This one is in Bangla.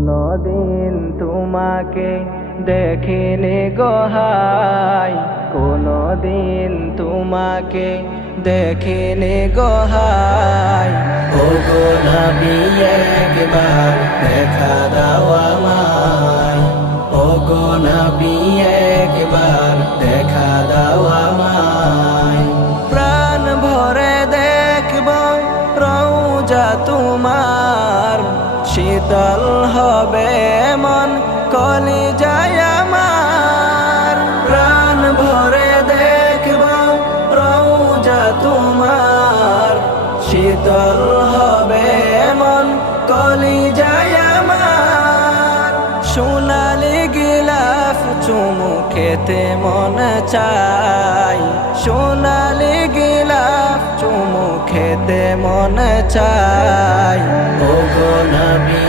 কোনদিন তোমাকে দেখিনি গো হায়, কোনদিন তোমাকে দেখিনি গো হায়। ওগো নবী একবার দেখা দাও আমায়, ওগো নবী একবার দেখা দাও আমায়। প্রাণ ভরে দেখব রওজা তোমার, শীতল হবে মন কলিজায় আমার। প্রাণ ভরে দেখব রওজা তোমার, শীতল হবে মন কলিজায় আমার। সোনালি গিলাফ চুমু খেতে মন চাই, সোনালি গিলাফ চুমু খেতে মন চাই। ওগো নবী